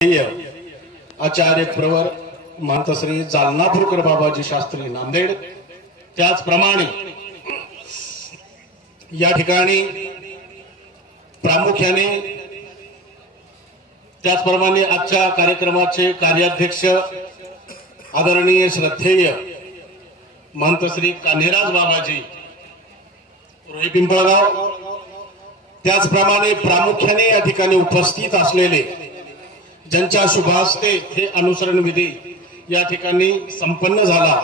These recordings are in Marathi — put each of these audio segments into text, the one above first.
आचार्य प्रवर मानतश्री जालनापूरकर बाबाजी शास्त्री नांदेड। त्याचप्रमाणे या ठिकाणी प्रामुख्याने त्याचप्रमाणे आजच्या कार्यक्रमाचे कार्याध्यक्ष आदरणीय श्रद्धेय महंतश्री कान्हेराज बाबाजी रोही पिंपळगाव। त्याचप्रमाणे प्रामुख्याने या ठिकाणी उपस्थित असलेले ज्यांच्या शुभास्ते हे अनुसरण विधी या ठिकाणी संपन्न झाला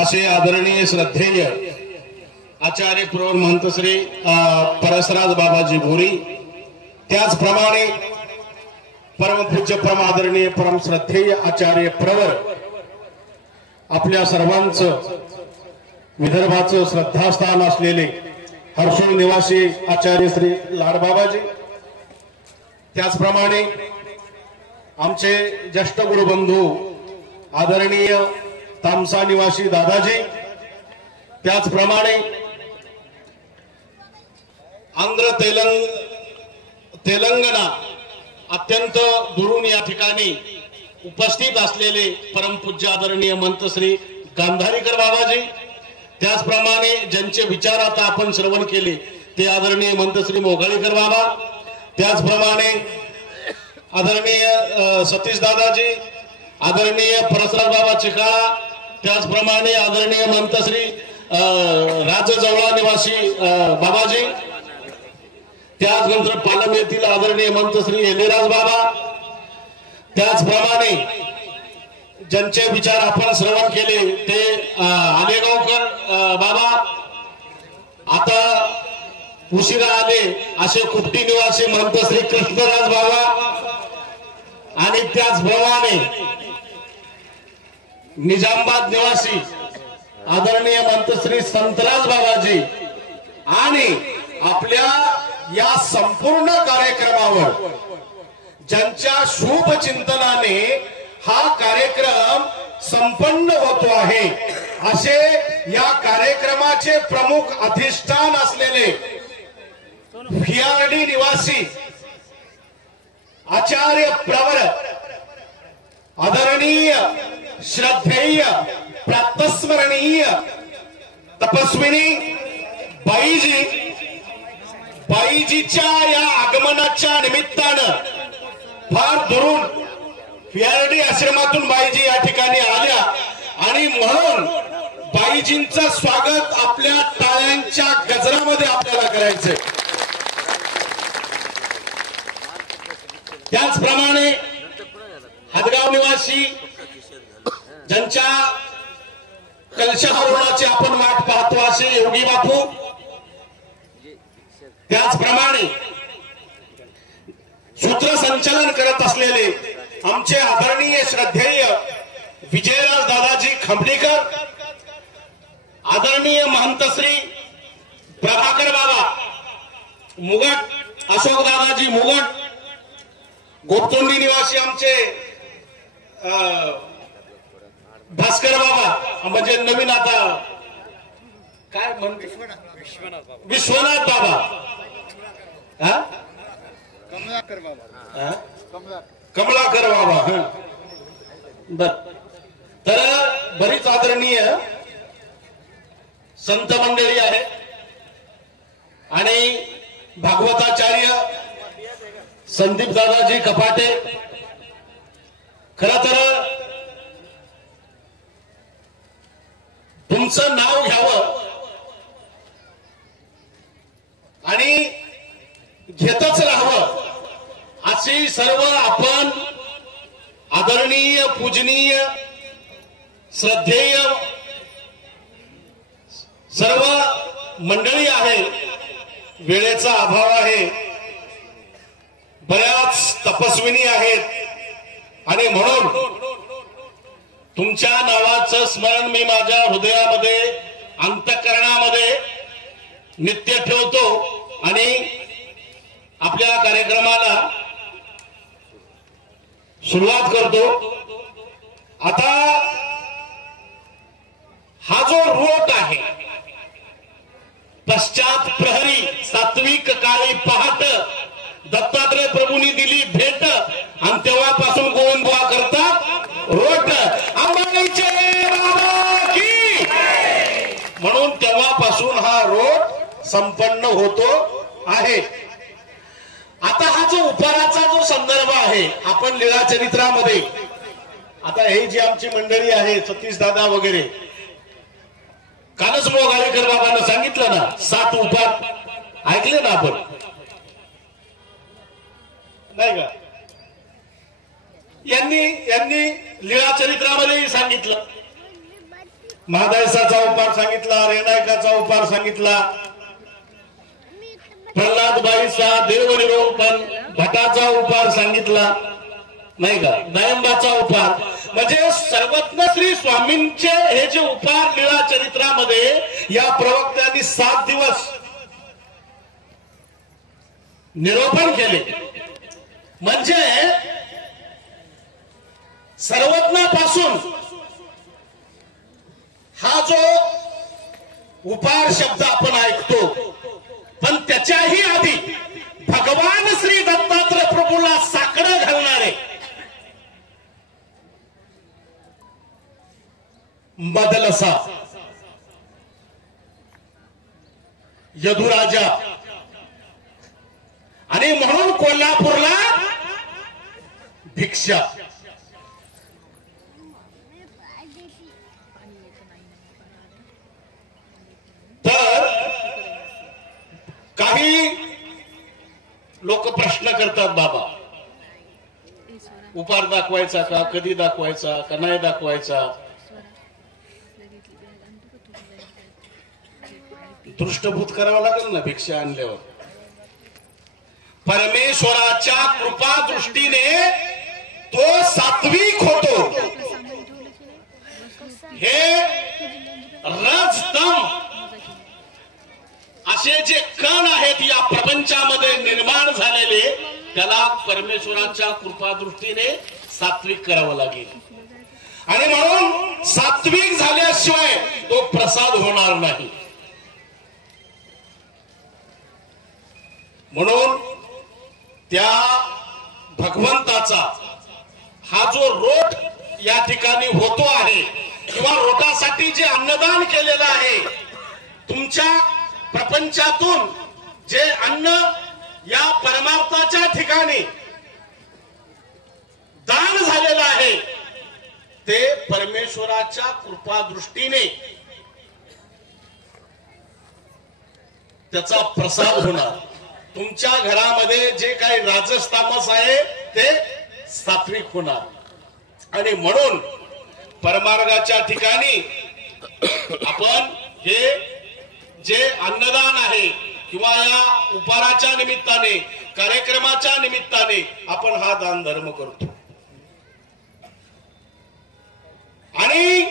असे आदरणीय श्रद्धेय आचार्य प्रवर महंतश्री परसराज बाबाजी भोरी। त्याचप्रमाणे परमपूज्य परम आदरणीय परम श्रद्धेय आचार्य प्रवर आपल्या सर्वांचं विदर्भाचं श्रद्धास्थान असलेले हर्सुल निवासी आचार्य श्री लाडबाबाजी। त्याचप्रमाणे आमचे ज्येष्ठ गुरुबंधू आदरणीय तामसा निवासी दादाजी। त्याचप्रमाणे आंध्र तेलंगणा अत्यंत दुरून या ठिकाणी उपस्थित असलेले परमपूज्य आदरणीय महंतश्री गांधारीकर बाबाजी। त्याचप्रमाणे ज्यांचे विचार आता आपण श्रवण केले ते आदरणीय महंतश्री मोघाळीकर बाबा। त्याचप्रमाणे आदरणीय सतीश दादाजी, आदरणीय परसराज बाबा चिकाळा। त्याचप्रमाणे आदरणीय महंतश्री राजजवळा निवासी बाबाजी। त्याचनंतर पालम येथील आदरणीय महंतश्री एलेराज बाबा। त्याचप्रमाणे ज्यांचे विचार आपण श्रवण केले ते आलेगावकर बाबा। आता उशिरा आले असे कुपटी निवासी महंतश्री कृष्णराज बाबा आणि त्याचप्रमाणे निजामाबाद निवासी आदरणीय महंतश्री संतराज बाबाजी। आणि आपल्या या संपूर्ण कार्यक्रमावर ज्यांच्या शुभ चिंतनाने हा कार्यक्रम संपन्न होतो आहे असे या कार्यक्रमाचे प्रमुख अधिष्ठान असलेले फियार्डी निवासी आचार्य प्रवर आदरणीय श्रद्धेय प्रातस्मरणीय तपस्विनी बाईजीच्या या आगमनाच्या निमित्तानं फार दुरून फियार्डी आश्रमातून बाईजी या ठिकाणी आल्या आणि म्हणून बाईजींचं स्वागत आपल्या टाळ्यांच्या गजरामध्ये आपल्याला करायचंय। त्याचप्रमाणे हदगाव निवासी ज्यांच्या कलशारोहणाची आपण वाट पाहतो असे योगी बापू। त्याचप्रमाणे सूत्रसंचालन करत असलेले आमचे आदरणीय श्रद्धेय विजयराज दादाजी खंबडीकर, आदरणीय महंतश्री प्रभाकर बाबा मुगट, अशोक दादाजी मुगट, गोपतोंडी निवासी आमचे भास्कर बाबा म्हणजे नवीन आता काय म्हणते विश्वनाथ बाबा, कमलाकर बाबा। तर बरीच आदरणीय संत मंडळी आहे आणि भागवताचार्य संदीप दादाजी कपाटे। खर तर तुमचं नाव घ्यावं आणि घेतच राहावं अशी सर्व आपण आदरणीय पूजनीय श्रद्धेय सर्व मंडळी आहे। वेळेचा अभाव आहे, बऱ्याच तपस्विनी आहेत आणि म्हणून तुमच्या नावाचं स्मरण मी माझ्या हृदयामध्ये अंतःकरणामध्ये नित्य ठेवतो आणि आपल्या कार्यक्रमाला सुरुवात करतो। आता हा जो रोट आहे पश्चात प्रहरी सात्विक काळी पहाट दत्तात्रय प्रभूंनी दिली भेट आणि तेव्हापासून गोविंद बुवा करतात रोट अंबानीचे बाबा की, म्हणून तेव्हापासून हा रोट संपन्न होतो आहे. आता हा जो उपाराचा जो संदर्भ आहे, आपण लीळा चरित्रामध्ये आता हे जी आमची मंडळी आहे सतीश दादा वगैरे, कालच मोगाळेकर बाबांना सांगितलं ना 7 उपार ऐकले ना आपण, नाही का? यांनी लीळा चरित्रामध्ये सांगितलं, महादायसाचा उपार सांगितला, रेणायकाचा उपार सांगितला, प्रल्हादबाईचा देवनिरोपण भटाचा उपार सांगितला, नाही का? दयंबाचा उपार, म्हणजे सर्वज्ञ श्री स्वामींचे हे जे उपार लीळा चरित्रामध्ये या प्रवक्त्यांनी 7 दिवस निरोपण केले. म्हणजे सर्वज्ञापासून हा जो उपार शब्द आपण ऐकतो, पण त्याच्याही आधी भगवान श्री दत्तात्रय प्रभूला साकडं घालणारे मदलसा यदुराजा, आणि म्हणून कोल्हापूरला भिक्षा. तर काही लोक प्रश्न करतात, बाबा उपार दाखवायचा का, कधी दाखवायचा का नाही दाखवायचा? दृष्टभूत करावं लागेल ना भिक्षा आणल्यावर. परमेश्वराच्या कृपा दृष्टीने तो सात्विक होतो. हे रजतम असे जे कण आहेत या प्रपंचामध्ये निर्माण झालेले, त्याला परमेश्वराच्या कृपा दृष्टीने सात्विक करावं लागेल. आणि म्हणून सात्विक झाल्याशिवाय तो प्रसाद होणार नाही. म्हणून त्या भगवंताचा हा जो रोट या ठिकाणी होतो आहे, किंवा रोटासाठी जे अन्नदान केलेलं आहे, तुमच्या प्रपंचातून जे अन्न या परमार्थाच्या ठिकाणी दान झालेलं आहे, ते परमेश्वराच्या कृपा दृष्टीने त्याचा प्रसाद होणार. तुमच्या घरामध्ये जे काही राजस तामस आहे ते सात्विक होणार. आणि म्हणून परमार्गाच्या ठिकाणी आपण हे जे अन्नदान आहे, किंवा या उपाराच्या निमित्ताने, कार्यक्रमाच्या निमित्ताने आपण हा दान धर्म करतो. आणि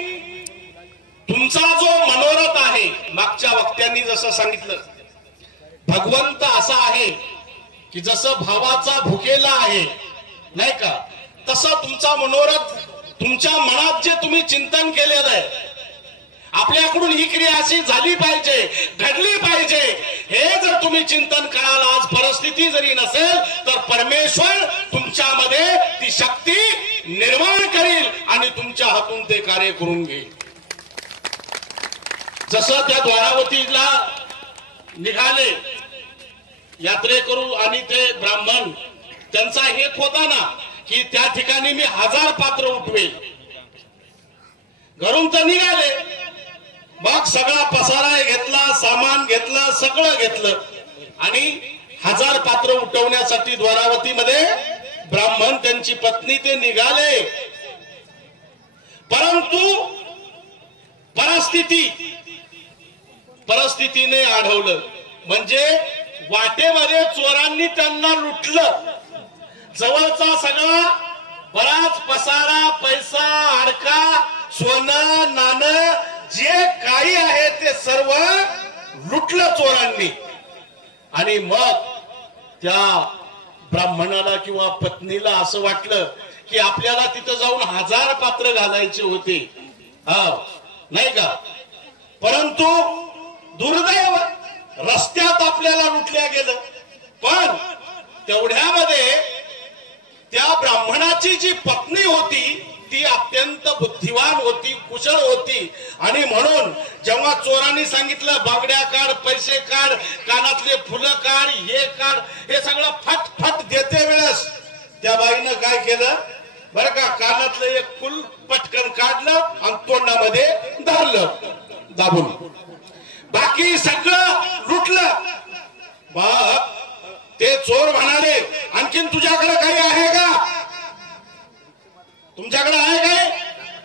तुमचा जो मनोरथ आहे, मागच्या वक्त्यांनी जसं सांगितलं, भगवंत असा आहे की जसं भावाचा भुकेला आहे, नाही का, तसं तुमचा मनोरथ, तुमच्या मनात जे तुम्ही चिंतन केलेलं आहे, आपल्याकडून ही क्रिया अशी झाली पाहिजे, घडली पाहिजे, हे जर तुम्ही चिंतन कराल, आज परिस्थिती जरी नसेल तर परमेश्वर तुमच्यामध्ये ती शक्ती निर्माण करेल आणि तुमच्या हातून ते कार्य करून घेईल. जसं त्या द्वारावतीला निघाले यात्रेकरू आणि ते ब्राह्मण, त्यांचा हेत होता ना की त्या ठिकाणी मी 1000 पात्र उठवेल. घरून तर निघाले, मग सगळा पसारा घेतला, सामान घेतलं, सगळं घेतलं, आणि 1000 पात्र उठवण्यासाठी द्वारावतीमध्ये ब्राह्मण त्यांची पत्नी ते निघाले. परंतु परिस्थितीने आढळलं, म्हणजे वाटेमध्ये चोरांनी त्यांना लुटलं. जवळचा सगळा बराच पसारा, पैसा, अडका, सोनं नाणं जे काही आहे ते सर्व लुटलं चोरांनी. आणि मग त्या ब्राह्मणाला किंवा पत्नीला असं वाटलं की आपल्याला तिथं जाऊन 1000 पात्र घालायचे होते, नाही का? परंतु दुर्दैव रस्त्यात आपल्याला लुटल्या गेलं. पण तेवढ्यामध्ये त्या ब्राह्मणाची जी पत्नी होती ती अत्यंत बुद्धिवान होती, कुशल होती. आणि म्हणून जेव्हा चोरांनी सांगितलं बांगड्या काढ, पैसे काढ, कानातले फुलं काढ, हे काढ, हे सगळं फट फट देते वेळेस त्या बाईनं काय केलं बरं का, कानातलं एक फुल पटकन काढलं आणि तोंडामध्ये धरलं दाबून. बाकी सगळं लुटलं. मग ते चोर म्हणाले आणखीन तुझ्याकडे काही आहे का, तुमच्याकडे आहे काय.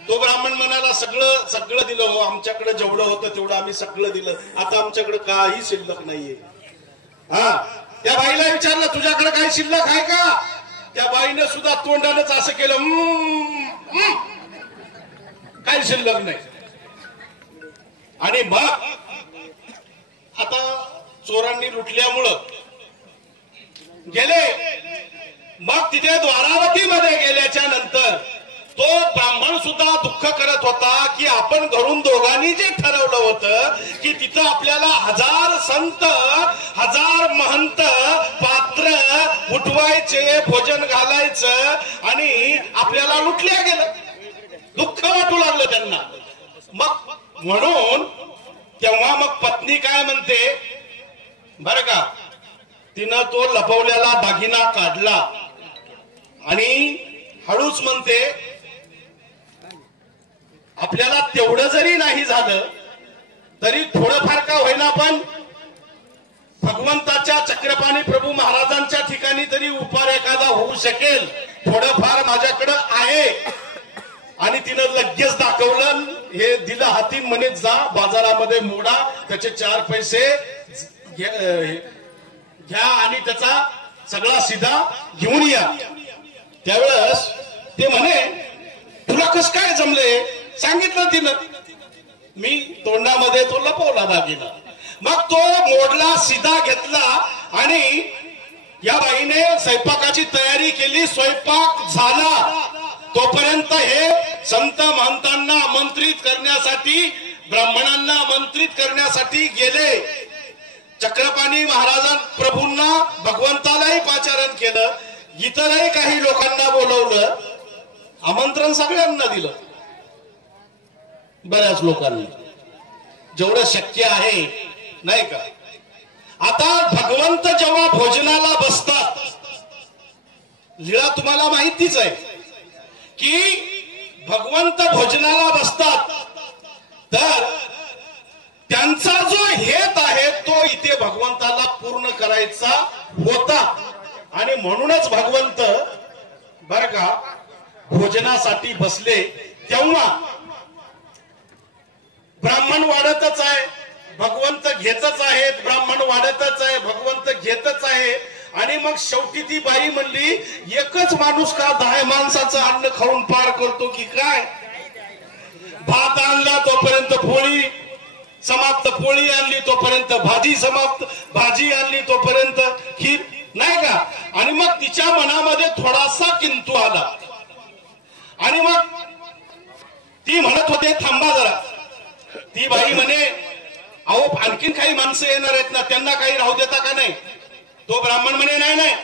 तो ब्राह्मण म्हणाला सगळं सगळं दिलं हो, आमच्याकडे जेवढं होतं तेवढं आम्ही सगळं दिलं, आता आमच्याकडे काही शिल्लक नाहीये. हा, त्या बाईला विचारलं तुझ्याकडे काही शिल्लक आहे का. त्या बाईने सुद्धा तोंडानंच असं केलं, काही शिल्लक नाही. आणि मग आता चोरांनी लुटल्यामुळं गेले. मग तिथे द्वारावती मध्ये गेल्याच्या नंतर तो ब्राह्मण सुद्धा दुःख करत होता की आपण घरून दोघांनी जे ठरवलं होतं की तिथं आपल्याला 1000 संत, 1000 महंत, पात्र उठवायचे, भोजन घालायचं आणि आपल्याला लुटल्या गेलं. दुःख वाटू लागलं त्यांना. मग म्हणून तेव्हा मग पत्नी काय म्हणते बरं का, तिनं तो लपवलेला दागिना काढला आणि हळूच म्हणते आपल्याला तेवढं जरी नाही झालं तरी थोडंफार का होईना पण भगवंताच्या चक्रपाणी प्रभू महाराजांच्या ठिकाणी तरी उपार एखादा होऊ शकेल, थोडंफार माझ्याकडं आहे. आणि तिनं लगेच दाखवलं, हे दिलं हाती, म्हणे जा बाजारामध्ये मोडा, त्याचे 4 पैसे घ्या आणि त्याचा सगळा सिधा घेऊन या. त्यावेळेस ते म्हणे तुला कस काय जमले. सांगितलं तिनं, मी तोंडामध्ये तो लपवला दागिना. मग तो मोडला, सिधा घेतला आणि या बाईने स्वयंपाकाची तयारी केली. स्वयंपाक झाला तोपर्यंत हे संत महंतांना आमंत्रित करण्यासाठी, ब्राह्मणांना आमंत्रित करण्यासाठी गेले. चक्रपाणी महाराजां प्रभूंना, भगवंतालाही पाचारण केलं, इतरही काही लोकांना बोलवलं, आमंत्रण सगळ्यांना दिलं, बऱ्याच लोकांनी जेवढं शक्य आहे नाही का. आता भगवंत जेव्हा भोजनाला बसतात, लीळा तुम्हाला माहितीच आहे की भगवंत भोजनाला बसतात तर त्यांचा जो हेत आहे तो इथे भगवंताला पूर्ण करायचा होता. आणि म्हणूनच भगवंत बर का भोजनासाठी बसले तेव्हा ब्राह्मण वाढतच आहे, भगवंत घेतच आहेत, ब्राह्मण वाढतच आहे, भगवंत घेतच आहे. आणि मग शेवटी ती बाई म्हणली एकच माणूस का 10 माणसाचं अन्न खाऊन पार करतो की काय. भात आणला तोपर्यंत पोळी समाप्त, पोळी आणली तोपर्यंत भाजी समाप्त, भाजी आणली तोपर्यंत खीर, नाही का. आणि मग तिच्या मनामध्ये थोडासा किंतु आला आणि मग ती म्हणत होते थांबा जरा. ती बाई म्हणे अहो आणखीन काही माणसं येणार आहेत ना, त्यांना काही राहू देता का नाही. तो ब्राह्मण म्हणे नाही नाही,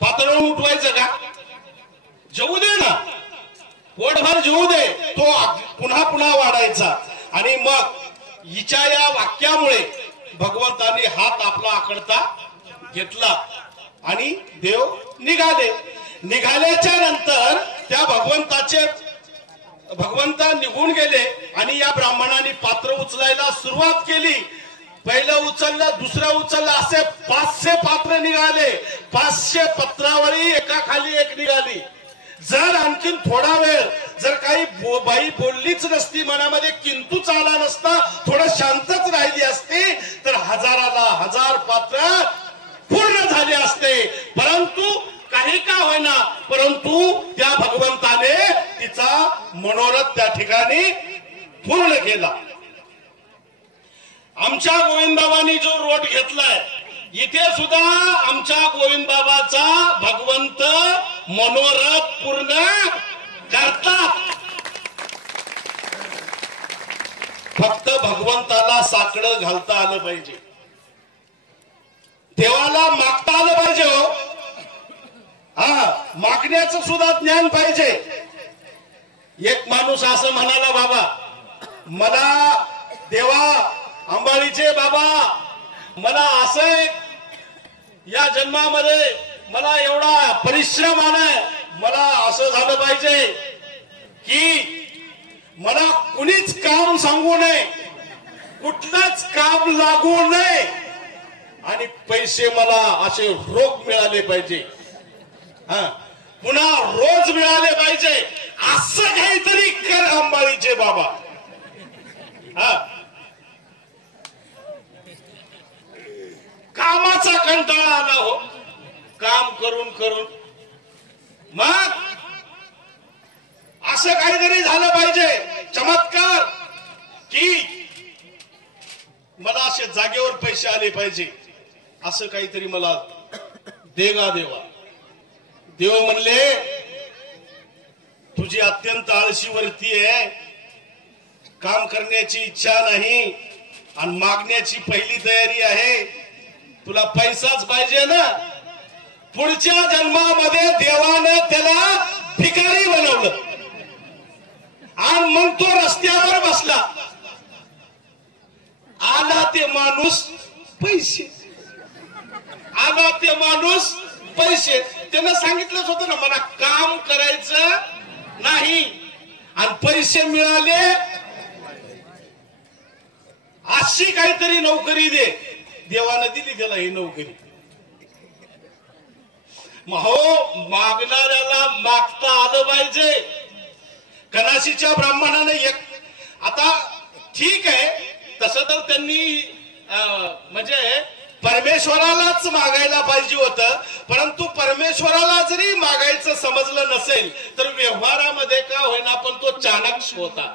पातळून उठवायचं का, जेवू दे ना, पोटभर जेवू दे. तो पुन्हा पुन्हा वाढायचा. आणि मग हिच्या या वाक्यामुळे भगवंतांनी हात आपला आकडता घेतला आणि देव निघाले. निघाल्याच्या नंतर त्या भगवंत निघून गेले आणि या ब्राह्मणाने पात्र उचलायला सुरुवात केली. पहिलं उचललं, दुसरं उचललं, असे 500 पात्र निघाले. 500 पत्रावळी एका खाली एक निघाली. जर आणखीन थोडा वेळ जर काही बाई बोललीच नसती, मनामध्ये किंतूच आला नसता, थोडं शांतच राहिली असती तर 1000 पात्र पूर्ण झाले असते. परंतु काही का होईना, परंतु त्या भगवंताने तिचा मनोरथ त्या ठिकाणी पूर्ण केला. आमच्या गोविंदबाबांनी जो रोट घेतलाय इथे सुद्धा आमच्या गोविंदबाबाचा भगवंत मनोरथ पूर्ण करतात. फक्त भगवंताला साकडं घालता आलं पाहिजे, देवाला मागता आलं पाहिजे. हो मागण्याचं सुद्धा ज्ञान पाहिजे. एक माणूस असं म्हणाला, बाबा मला देवा अंबाळीचे बाबा मला असं या जन्मामध्ये मला एवढा परिश्रम आलाय, मला असं झालं पाहिजे की मला कुणीच काम सांगू नये, कुठलंच काम लागू नये आणि पैसे मला असे रोख मिळाले पाहिजे, पुन्हा रोज मिळाले पाहिजे, असं काहीतरी कर अंबाळीचे बाबा. कामाचा कंटाळा आला हो, काम करून करून. मग असं काहीतरी झालं पाहिजे चमत्कार की मला असे जागेवर पैसे आले पाहिजे, असं काहीतरी मला देगा देवा. देव म्हणले तुझी अत्यंत आळशी वृत्ती आहे, काम करण्याची इच्छा नाही आणि मागण्याची पहिली तयारी आहे, तुला पैसाच पाहिजे ना. पुढच्या जन्मामध्ये देवानं त्याला भिकारी बनवलं आणि मग तो रस्त्यावर बसला. आला ते माणूस पैसे, आला ते माणूस पैसे. त्यानं सांगितलंच होतं ना मला काम करायचं नाही आणि पैसे मिळाले, अशी काहीतरी नोकरी दे. देवानं दिली त्याला ही नोकरी. हो, मागणाऱ्याला मागता आलं पाहिजे. कनाशीच्या ब्राह्मणाने एक, आता ठीक आहे तसं तर त्यांनी म्हणजे परमेश्वरालाच मागायला पाहिजे होतं, परंतु परमेश्वराला जरी मागायचं समजलं नसेल तर व्यवहारामध्ये का होईना पण तो चाणक्य होता.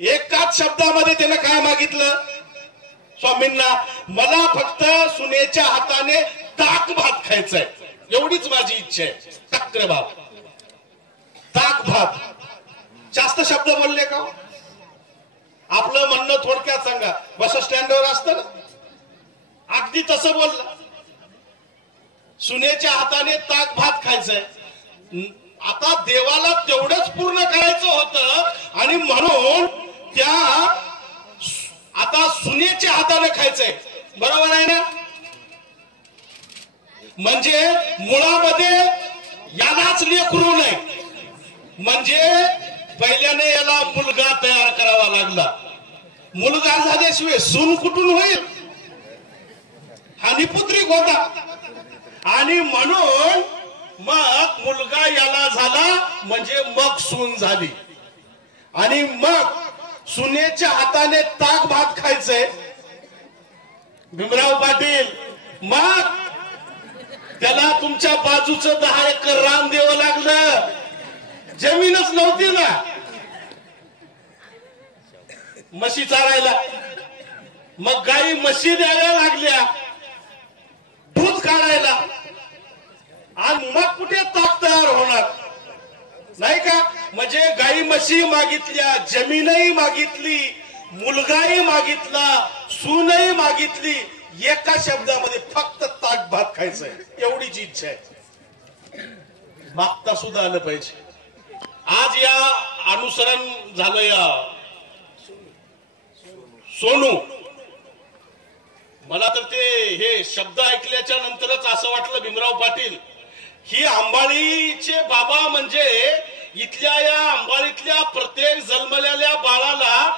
एकाच शब्दामध्ये त्यानं काय मागितलं स्वामींना, मला फक्त सुनेच्या हाताने ताक भात खायचाय, एवढीच माझी इच्छा आहे. तक्र भात, ताक भात. जास्त शब्द बोलले का? आपलं म्हणणं थोडक्यात सांगा. बस स्टँडवर असतं ना, अगदी तसं बोललं. सुनेच्या हाताने ताक भात खायचंय. आता देवाला तेवढंच पूर्ण करायचं होतं आणि म्हणून त्या आता सुनेच्या हाताने खायचंय. बरोबर आहे ना? म्हणजे मुळामध्ये यालाच लेकरू नाही, म्हणजे पहिल्याने याला मुलगा तयार करावा लागला. मुलगा झाल्याशिवाय सून कुठून होईल? हानिपुत्रिक होता आणि म्हणून मग मुलगा याला झाला म्हणजे मग सून झाली आणि मग सुनेच्या हाताने ताक भात खायचंय. भीमराव पाटील, मग त्याला तुमच्या बाजूचं 10 एकर रान द्यावं लागलं. जमीनच नव्हती ना म्हशी चारायला. मग गाई म्हशी द्यायला लागल्या दूध काढायला आणि मग कुठे ताक तयार होणार नाही का? म्हणजे गाई म्हशी मागितल्या, जमीनही मागितली, मुलगाही मागितला, सूनही मागितली. एका शब्दामध्ये फक्त ताक भात खायचंय एवढीच इच्छा आहे. मागता सुद्धा आलं पाहिजे. आज या अनुसरण झालं या सोनू. मला तर ते हे शब्द ऐकल्याच्या नंतरच असं वाटलं भीमराव पाटील ही अंबाळीचे बाबा म्हणजे इथल्या या अंबाळीतल्या प्रत्येक जन्मलेल्या बाळाला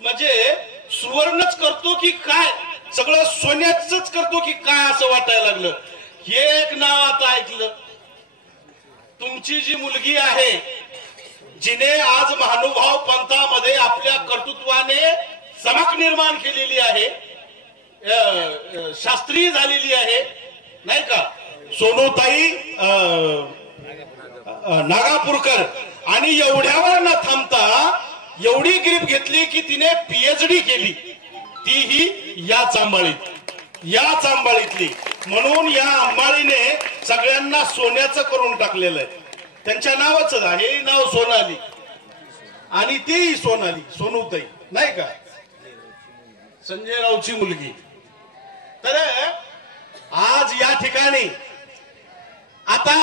म्हणजे सुवर्णच करतो की काय, सगळं सोन्याचंच करतो की काय असं वाटायला लागलं. हे एक नाव आता ऐकलं. तुमची जी मुलगी आहे जिने आज महानुभाव पंथामध्ये आपल्या कर्तृत्वाने चमक निर्माण केलेली आहे, शास्त्रीय झालेली आहे नाही का, सोनूताई नागापूरकर. आणि एवढ्यावर न थांबता एवढी ग्रीप घेतली की तिने पीएचडी केली, तीही या चांबाळीतली. म्हणून या अंबाळीने सगळ्यांना सोन्याचं करून टाकलेलं आहे. त्यांच्या नावाच आहे, हे नाव सोनाली आणि तेही सोनाली, सोनूताई नाही का, संजय रावची मुलगी. तर आज या ठिकाणी आता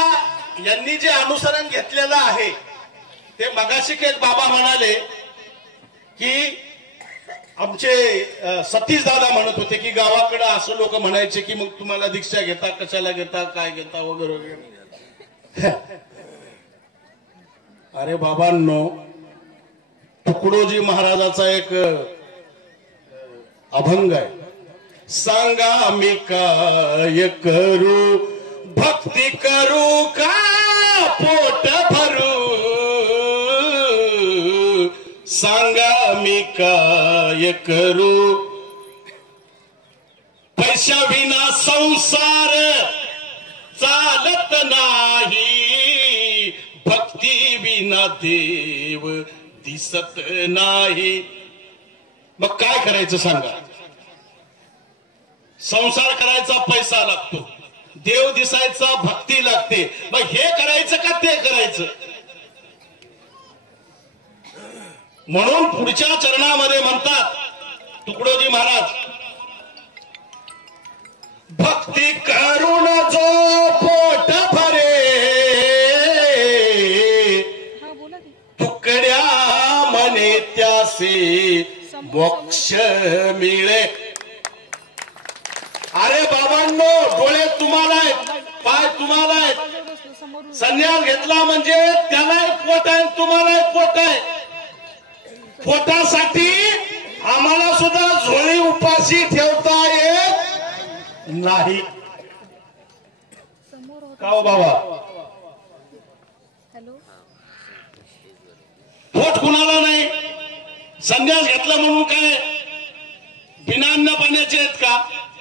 यांनी जे अनुसरण घेतलेलं आहे ते मगाशी एक बाबा म्हणाले की आमचे सतीश दादा म्हणत होते की गावाकडे असं लोक म्हणायचे की मग तुम्हाला दीक्षा घेता कशाला घेता काय घेता वगैरे वगैरे. अरे बाबांनो, तुकडोजी महाराजाचा एक अभंग आहे, सांगा मी काय करू भक्ती करू का पोट भरू, सांगा मी काय करू पैशा विना संसार चालत नाही, भक्ती विना देव दिसत नाही. मग काय करायचं सांगा. संसार करायचा पैसा लागतो, देव दिसायचा भक्ती लागते. मग हे करायचं का ते करायचं. म्हणून पुढच्या चरणामध्ये म्हणतात तुकडोजी महाराज, भक्ती करून जो पोट भरे तुकड्या म्हणे त्यासे मोक्ष मिळे. अरे बाबांनो, डोळे तुम्हाला आहेत, पाय तुम्हाला आहेत. संन्यास घेतला म्हणजे त्याला पोट आहे, तुम्हाला पोट आहे. पोटासाठी आम्हाला सुद्धा झोळी उपाशी ठेवता येत नाही. का हो बाबा, पोट कुणाला नाही. संन्यास घेतला म्हणून काय बिना अन्न पाण्याचे आहेत का.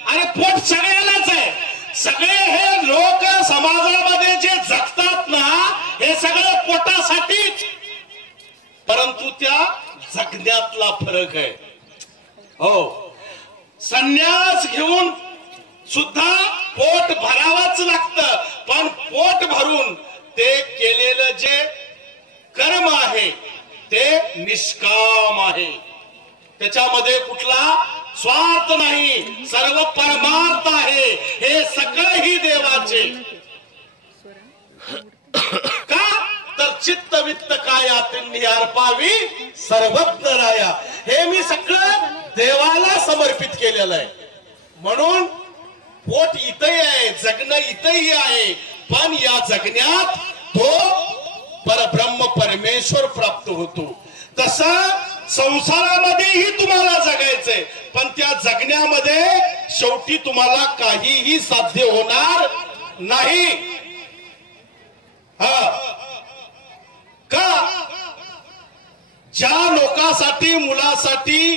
अरे पोट सगळ्यालाच आहे. सगळे हे लोक समाजामध्ये जे जगतात ना, हे सगळं पोटासाठीच. परंतु त्या जगण्यातला फरक आहे. हो, संन्यास घेऊन सुद्धा पोट भरावंच लागतं, पण पोट भरून ते केलेलं जे कर्म आहे ते निष्काम आहे. त्याच्यामध्ये कुठला स्वार्थ नाही, सर्व परमार्थ आहे. हे सगळेही देवाचे. का तर चित्त वित्त काया तिन्ही अर्पावी सर्वज्ञ राया. हे मी सगळं देवाला समर्पित केलेलं आहे. म्हणून पोट इथंही आहे, जगणं इथंही आहे, पण या जगण्यात तो परब्रह्म परमेश्वर प्राप्त होतो. तसं संसारामध्येही तुम्हाला जगायचंय, पण त्या जगण्यामध्ये शेवटी तुम्हाला काहीही साध्य होणार नाही. का ज्या लोकांसाठी मुलासाठी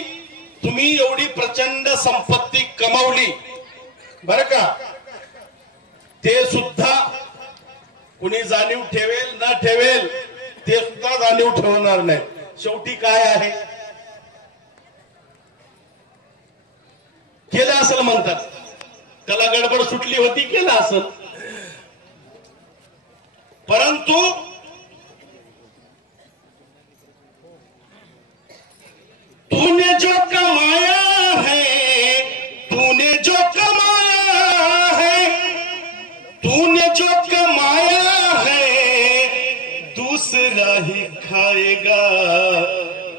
तुम्ही एवढी प्रचंड संपत्ती कमावली बर का, ते सुद्धा कुणी जाणीव ठेवेल न ठेवेल ते सुद्धा जाणीव ठेवणार नाही. शेवटी काय आहे, केलं असेल म्हणतात, त्याला गडबड सुटली होती, केलं असेल. परंतु तूने जो कमाया है, तूने जो कमाया है, तूने जो कमाया है, दूसरा ही खाएगा.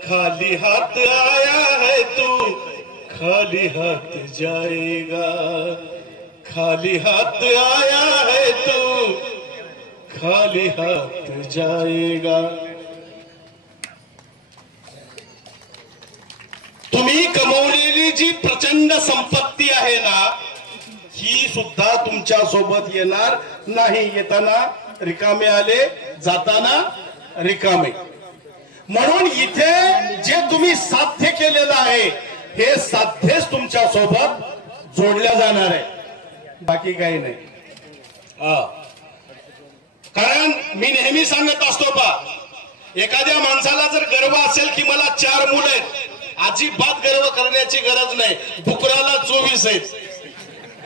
खाली हाथ आया है तू, खाली हाथ जाएगा. खाली हाथ आया है तू, खाली हाथ जाएगा. तुम्ही कमवलेली जी प्रचंड संपत्ती आहे ना, ही सुद्धा तुमच्या सोबत येणार नाही. येताना रिकामे आले, जाताना रिकामे. म्हणून इथे जे तुम्ही साध्य केलेलं आहे हे साध्यच तुमच्या सोबत जोडल्या जाणार आहे, बाकी काही नाही. कारण मी नेहमी सांगत असतो पा, एखाद्या माणसाला जर गर्व असेल की मला 4 मुलं आहेत, अजिबात गर्व करण्याची गरज नाही. डुकराला 24 आहेत,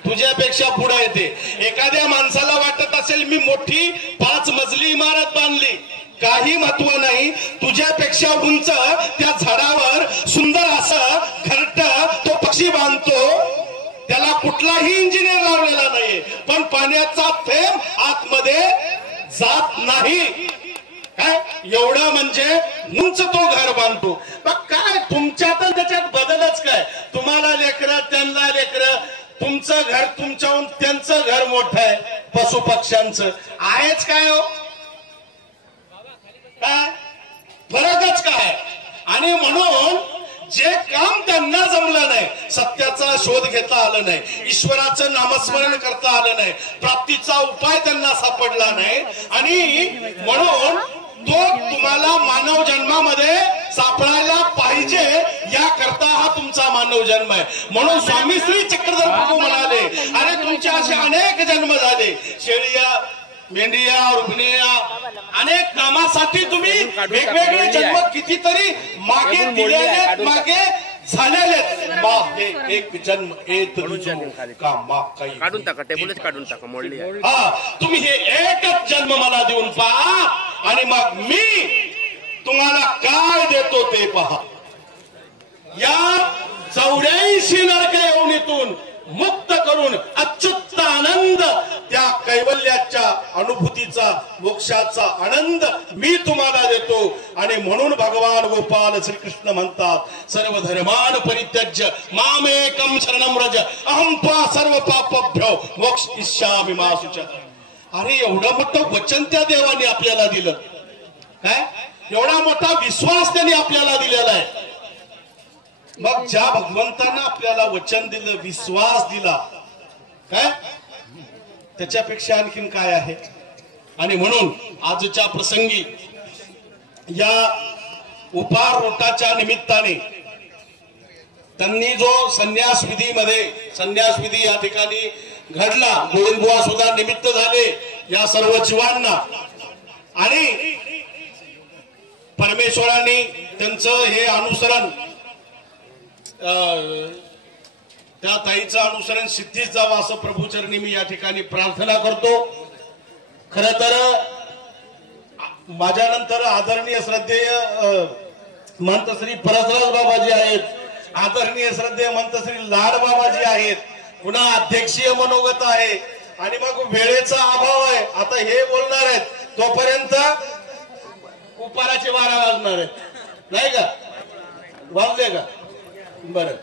तुझ्यापेक्षा पुढे येते. एखाद्या माणसाला वाटत असेल मी मोठी 5 मजली इमारत बांधली, काही महत्व नाही. तुझ्यापेक्षा उंच त्या झाडावर सुंदर असं घरट तो पक्षी बांधतो, त्याला कुठलाही इंजिनियर लावलेला नाहीये, पण पाण्याचा थेंब आतमध्ये जात नाही. काय एवढं म्हणजे उंच तो घर बांधतो. मग काय तुमच्यात त्याच्यात बदलच काय? तुम्हाला लेकरं, त्यांना लेकरं, तुमचं घर तुमच्याहून त्यांचं घर मोठं आहे. पशु पक्ष्यांचं आहेच काय हो? काय फरकच काय? आणि म्हणून जे काम त्यांना जमलं नाही, सत्याचा शोध घेता आलं नाही, ईश्वराचं नामस्मरण करता आलं नाही, प्राप्तीचा उपाय त्यांना सापडला नाही, आणि म्हणून तो तुम्हाला मानव जन्मामध्ये सापडायला पाहिजे, याकरता हा तुमचा मानव जन्म आहे. म्हणून स्वामी श्री चक्रधर प्रभू म्हणाले, अरे तुमचे असे अनेक जन्म झाले, शेळिया, मेंढिया, रुग्णिया, अनेक कामासाठी तुम्ही वेगवेगळे जन्म कितीतरी मागे दिलेले, मागे झालेले. एक जन्म काढून टाका, टेबलच काढून टाका, मोडली. हा, तुम्ही हे एकच जन्म मला देऊन पहा, आणि मग मी तुम्हाला काय देतो ते पहा. या 84 नरक योनीतून मुक्त करून अच्युत आनंद, त्या कैवल्याच्या अनुभूतीचा, मोक्षाचा आनंद मी तुम्हाला देतो. आणि म्हणून भगवान गोपाल श्रीकृष्ण म्हणतात, सर्व धर्मान परित्यज्य मामेकम शरणं व्रज अहं त्वा सर्व पापेभ्यो मोक्षयिष्यामि मा शुचः. अरे एवढं मोठं वचन त्या देवाने आपल्याला दिलं. काय एवढा मोठा विश्वास त्यांनी आपल्याला दिलेला आहे. मग ज्या भगवंतांना आपल्याला वचन दिलं, विश्वास दिला, काय त्याच्यापेक्षा आणखीन काय आहे? आणि म्हणून आजच्या प्रसंगी या उपार रोटाच्या निमित्ताने त्यांनी जो संन्यास विधी या ठिकाणी घडला, गोविंदबुवा सुद्धा निमित्त झाले या सर्व जीवांना. आणि परमेश्वराने त्यांचं हे अनुसरण, त्या ताईचं अनुसरण सिद्धीच जावं असं प्रभूचरणी मी या ठिकाणी प्रार्थना करतो. खर तर माझ्यानंतर आदरणीय श्रद्धेय महंत श्री परसराज बाबाजी आहेत, आदरणीय श्रद्धेय महंत श्री लाड बाबाजी आहेत, पुन्हा अध्यक्षीय मनोगत आहे, आणि मग वेळेचा अभाव आहे. आता हे बोलणार आहेत तोपर्यंत उपाराचे 12 वाजणार आहेत, नाही का? वाजले का? बरं.